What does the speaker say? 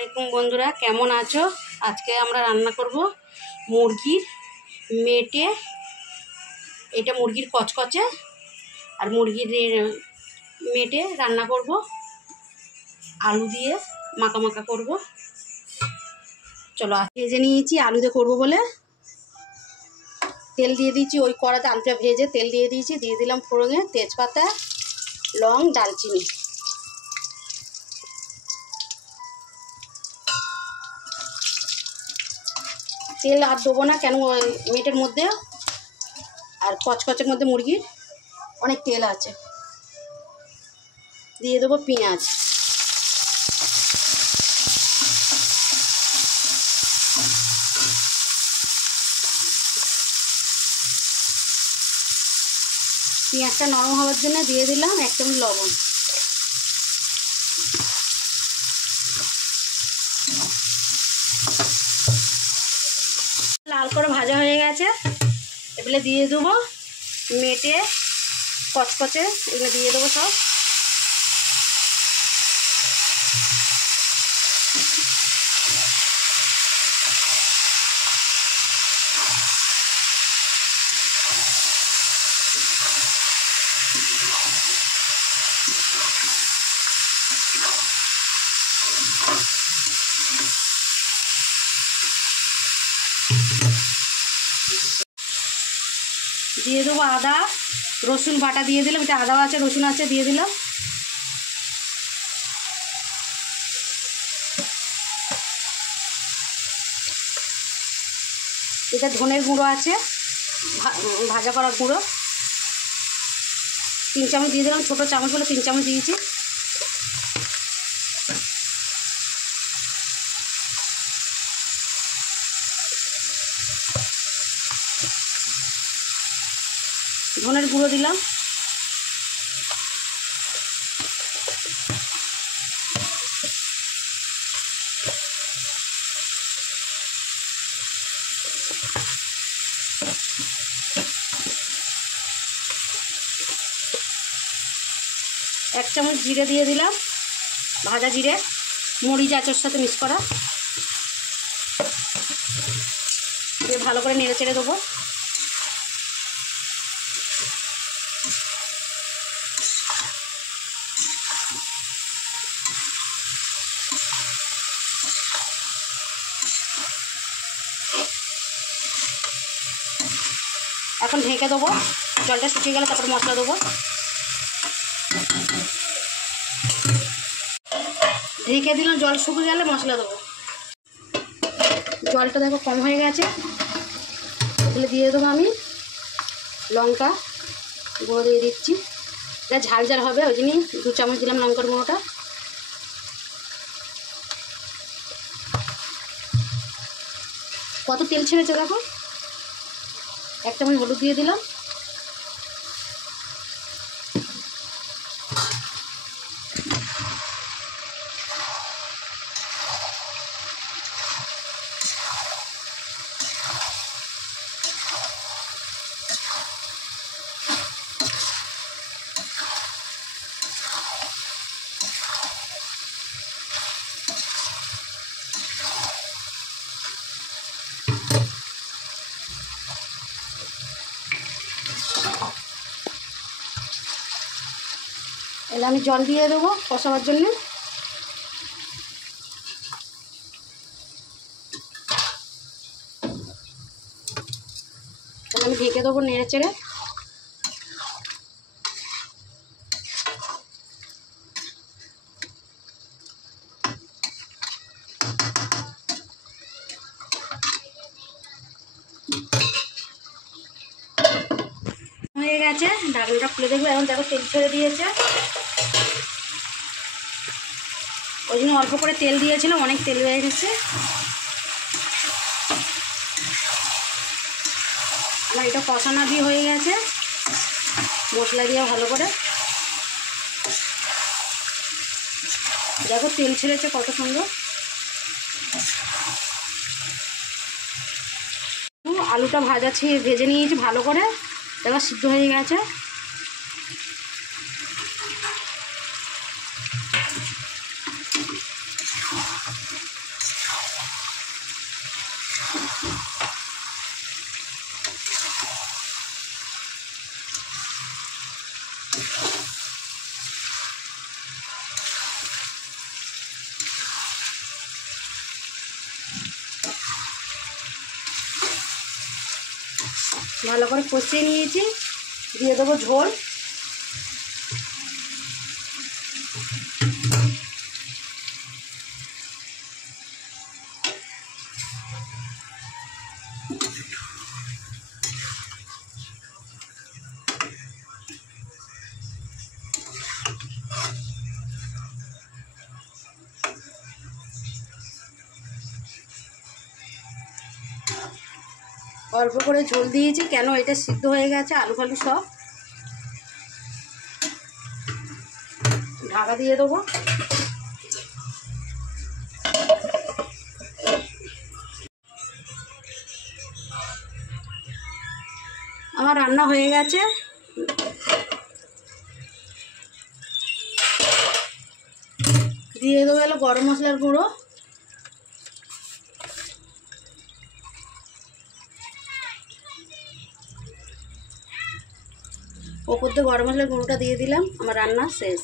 আসসালামু বন্ধুরা, কেমন আছো? আজকে আমরা রান্না করব মুরগির মেটে। এটা মুরগির কচকচে আর মুরগির মেটে রান্না করব, আলু দিয়ে মাখা মাখা করব। চলো, ভেজে নিয়েছি আলু দিয়ে করবো বলে। তেল দিয়ে দিয়েছি, ওই কড়াতে আলুটা ভেজে তেল দিয়ে দিয়েছি। দিয়ে দিলাম ফোড়নে তেজপাতা, লং, দারচিনি। তেল আর দেবো না, কেন মেটের মধ্যে আর কচকচের মধ্যে মুরগির অনেক তেল আছে। দিয়ে দেবো পেঁয়াজ, পেঁয়াজটা নরম হওয়ার জন্য দিয়ে দিলাম 1 চামচ লবণ। লাল করে ভাজা হয়ে গেছে, এগুলো দিয়ে দেবো মেটে কচকচে, এগুলো দিয়ে দেবো সব। দিয়ে দেবো আদা রসুন বাটা, দিয়ে দিলাম। এটা আদাও আছে রসুন আছে, দিয়ে দিলাম। এটা ধনের গুঁড়ো আছে, ভাজা করা গুঁড়ো 3 চামচ দিয়ে দিলাম। ছোটো চামচ হলে 3 চামচ দিয়েছি। ধনের গুঁড়ো দিলাম। এক চামচ জিরে দিয়ে দিলাম, ভাজা জিরে, মরিচ আচার সাথে মিক্স করা। দিয়ে ভালো করে নেড়ে চেড়ে দেবো। এখন ঢেকে দেবো, জলটা শুকিয়ে গেলে তারপর মশলা দেবো। ঢেকে দিলাম, জল শুকিয়ে গেলে মশলা দেবো। জলটা দেখো কম হয়ে গেছে, এগুলো দিয়ে দেবো আমি লঙ্কা গুঁড়ো দিয়ে দিচ্ছি। এটা ঝাল ঝাল হবে, ওই জন্যই 2 চামচ দিলাম লঙ্কার গুঁড়োটা। কত তেল ছেড়েছে দেখো। 1 চামচ হলুদ দিয়ে দিলাম। এলে আমি জল দিয়ে দেবো কষাবার জন্য। তাহলে আমি ঢেকে দেবো নেড়ে চেড়ে। হয়ে গেছে, ঢাকনাটা খুলে দেখবো। এখন দেখো তেল ছেড়ে দিয়েছে, ওই জন্য অল্প করে তেল দিয়েছিলাম, অনেক তেল হয়ে গেছে। আমার এটা কষানো দিয়ে হয়ে গেছে, মশলা দিয়ে ভালো করে। দেখো তেল ছেড়েছে কত সুন্দর। আলুটা ভেজে নিয়েছি ভালো করে, দেখো সিদ্ধ হয়ে গেছে। ভালো করে কষিয়ে নিয়েছি, দিয়ে দেবো ঝোল। অল্প করে ঝোল দিয়েছি, কেন এটা সিদ্ধ হয়ে গেছে আলু ফালু সব। ঢাকা দিয়ে দেবো। আমার রান্না হয়ে গেছে। দিয়ে দেবো হলো গরম মশলার গুঁড়ো, ওপর দিয়ে গরম মশলার গুঁড়োটা দিয়ে দিলাম। আমার রান্না শেষ।